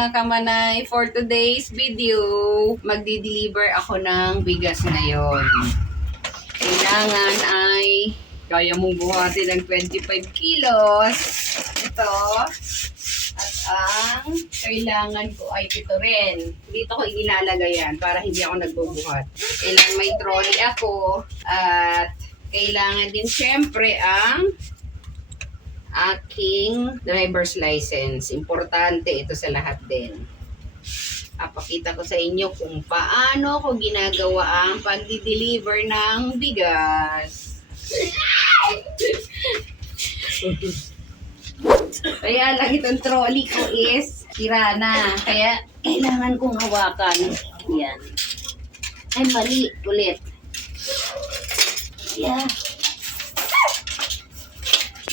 mga kamanay. For today's video, magdi-deliver ako ng bigas ngayon. Kailangan ay kaya mong buhatin ng 25 kilos. Ito. Ang kailangan ko ay ito rin. Dito ko ilalagay yan para hindi ako nagbubuhat. Kailangan may trolley ako. At kailangan din syempre ang aking driver's license. Importante ito sa lahat din. Apakita ko sa inyo kung paano ko ginagawa ang pagdi-deliver ng bigas. Kaya lang itong trolley ko is tira na. Kaya kailangan kong hawakan. Yan. Ay, mali. Ulit. Yan.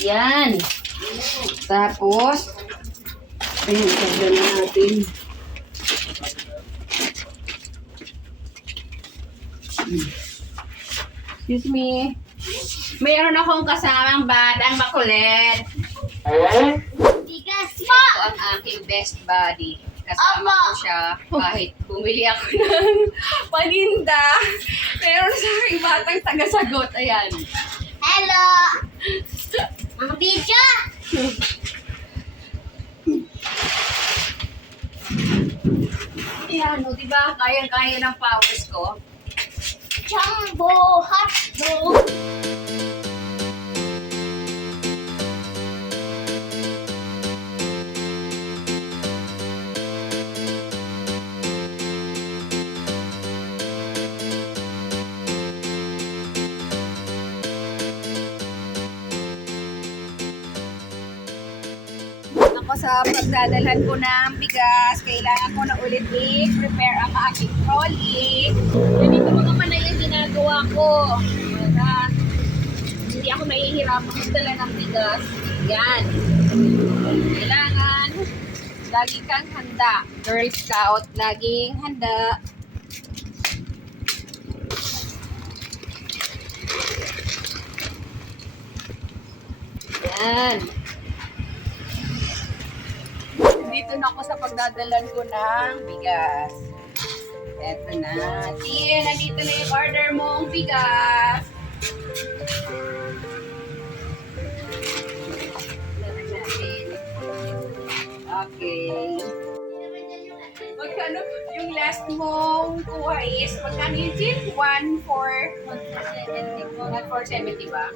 Yan. Tapos, ayun, sagdan na natin. Excuse me. Mayroon akong kasamang batang makulit. Bigas po! Ito ang aking best buddy. Kasama Opo. ko siya kahit bumili ako ng paninda. Meron sa aking batang tagasagot. Ayan. Hello! Mga video! Ayan, o, diba? Kaya-kaya ng powers ko. Jumbo hotdog! Ako sa pagdadalhan ko ng bigas, kailangan ko na ulit i-prepare ang aking trolley. Ganito mga manay ang ginagawa ko. Para hindi ako nahihirapan magdala ng bigas. Yan. Kailangan lagi kang handa. Girl Scout, laging handa. Yan. Dito na ako sa pagdadalan ko ng bigas. Eto na. Tia, nandito na yung order mong bigas. Okay. Last mong kuha is, magkano yung chip? 1 for 1 for 70 ba?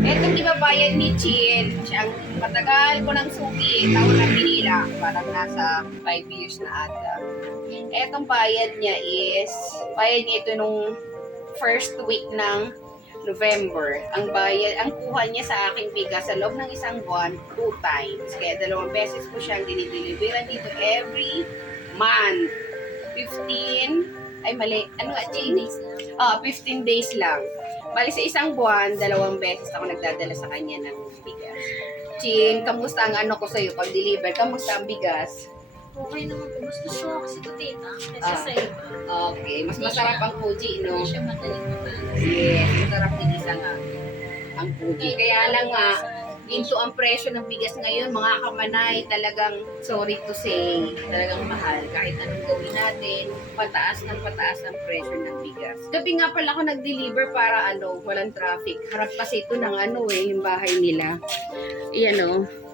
Eto di ba bayad ni Chin? Siyang matagal ko ng suki, taon na pinila. Parang nasa 5 years na ata. Etong bayad niya is, bayad niya ito nung first week ng November. Ang bayad, ang kuha niya sa aking bigas sa loob ng isang buwan, two times. Kaya dalawang beses ko siyang dinideliveran dito every month. 15, ay mali, ano nga? Ah, 15 days lang. Bali sa isang buwan, dalawang beses ako nagdadala sa kanya ng bigas. Chin, kamusta ang ano ko sa'yo pag-deliver? Kamusta ang bigas? Okay naman po. Mas gusto ko kasi tita. Kasi Ah. sa iba. Okay, mas masarap ang Fuji, no? Hindi siya madaling mabalik. Yes, masarap din isa nga ang Fuji. Kaya lang nga, into ang presyo ng bigas ngayon, mga kamanay, talagang, sorry to say, talagang mahal. Kahit anong gawin natin, pataas ng pataas ang presyo ng bigas. Gabi nga pala ako nag-deliver para ano, walang traffic. Harap kasi ito ng ano eh, yung bahay nila. Iyan o.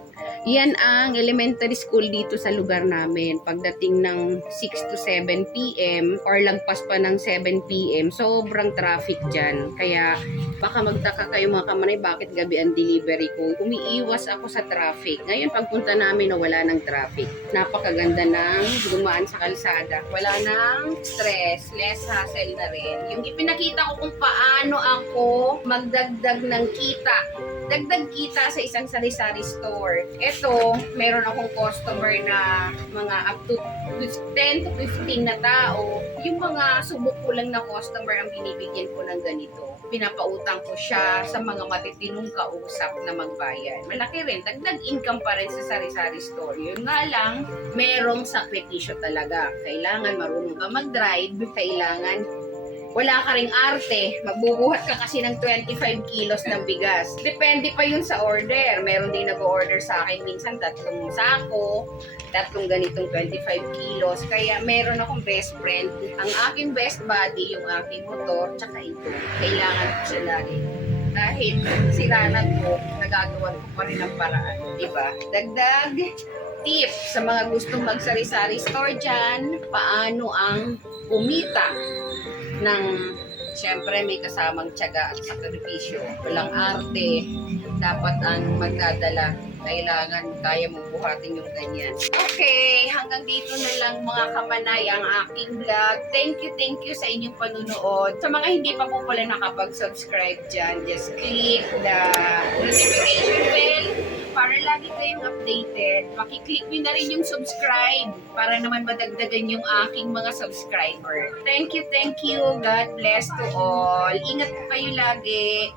Yan ang elementary school dito sa lugar namin. Pagdating ng 6 to 7 p.m. or lagpas pa ng 7 p.m. sobrang traffic dyan. Kaya baka magtaka kayo mga kamanay bakit gabi ang delivery ko. Umiiwas ako sa traffic. Ngayon pagpunta namin na wala ng traffic. Napakaganda ng dumaan sa kalsada. Wala ng stress, less hassle na rin. Yung ipinakita ko kung paano ako magdagdag ng kita dagdag kita sa isang sari-sari store. Ito, meron akong customer na mga up to 10 to 15 na tao. Yung mga subok ko lang na customer ang binibigyan ko ng ganito. pinapautang ko siya sa mga matitinong kausap na magbayad. Malaki rin, dagdag income pa rin sa sari-sari store. Yun nga lang, merong sakripisyo talaga. Kailangan marunong ka mag-drive, kailangan wala ka ring arte, magbubuhat ka kasi ng 25 kilos ng bigas. Depende pa yun sa order. Meron din nag-order sa akin minsan tatlong sako, tatlong ganitong 25 kilos. Kaya meron akong best friend. Ang aking best buddy, yung aking motor, tsaka ito. Kailangan ko siya lagi. Dahil sira na to, nagagawa ko pa rin ang paraan. Diba? Dagdag tip sa mga gustong magsari-sari store dyan, paano ang kumita ng Siyempre, may kasamang tiyaga at sakripisyo. Walang arte. Dapat ang magdadala. Kailangan kaya mong buhatin yung ganyan. Okay, hanggang dito na lang mga kamanay ang aking vlog. Thank you, thank you sa inyong panunood. Sa mga hindi pa po pala nakapag-subscribe dyan, just click the notification bell para lagi kayong updated. Pakiclick nyo na rin yung subscribe para naman madagdagan yung aking mga subscriber. Thank you, thank you. God bless to all. Ingat po kayo lagi.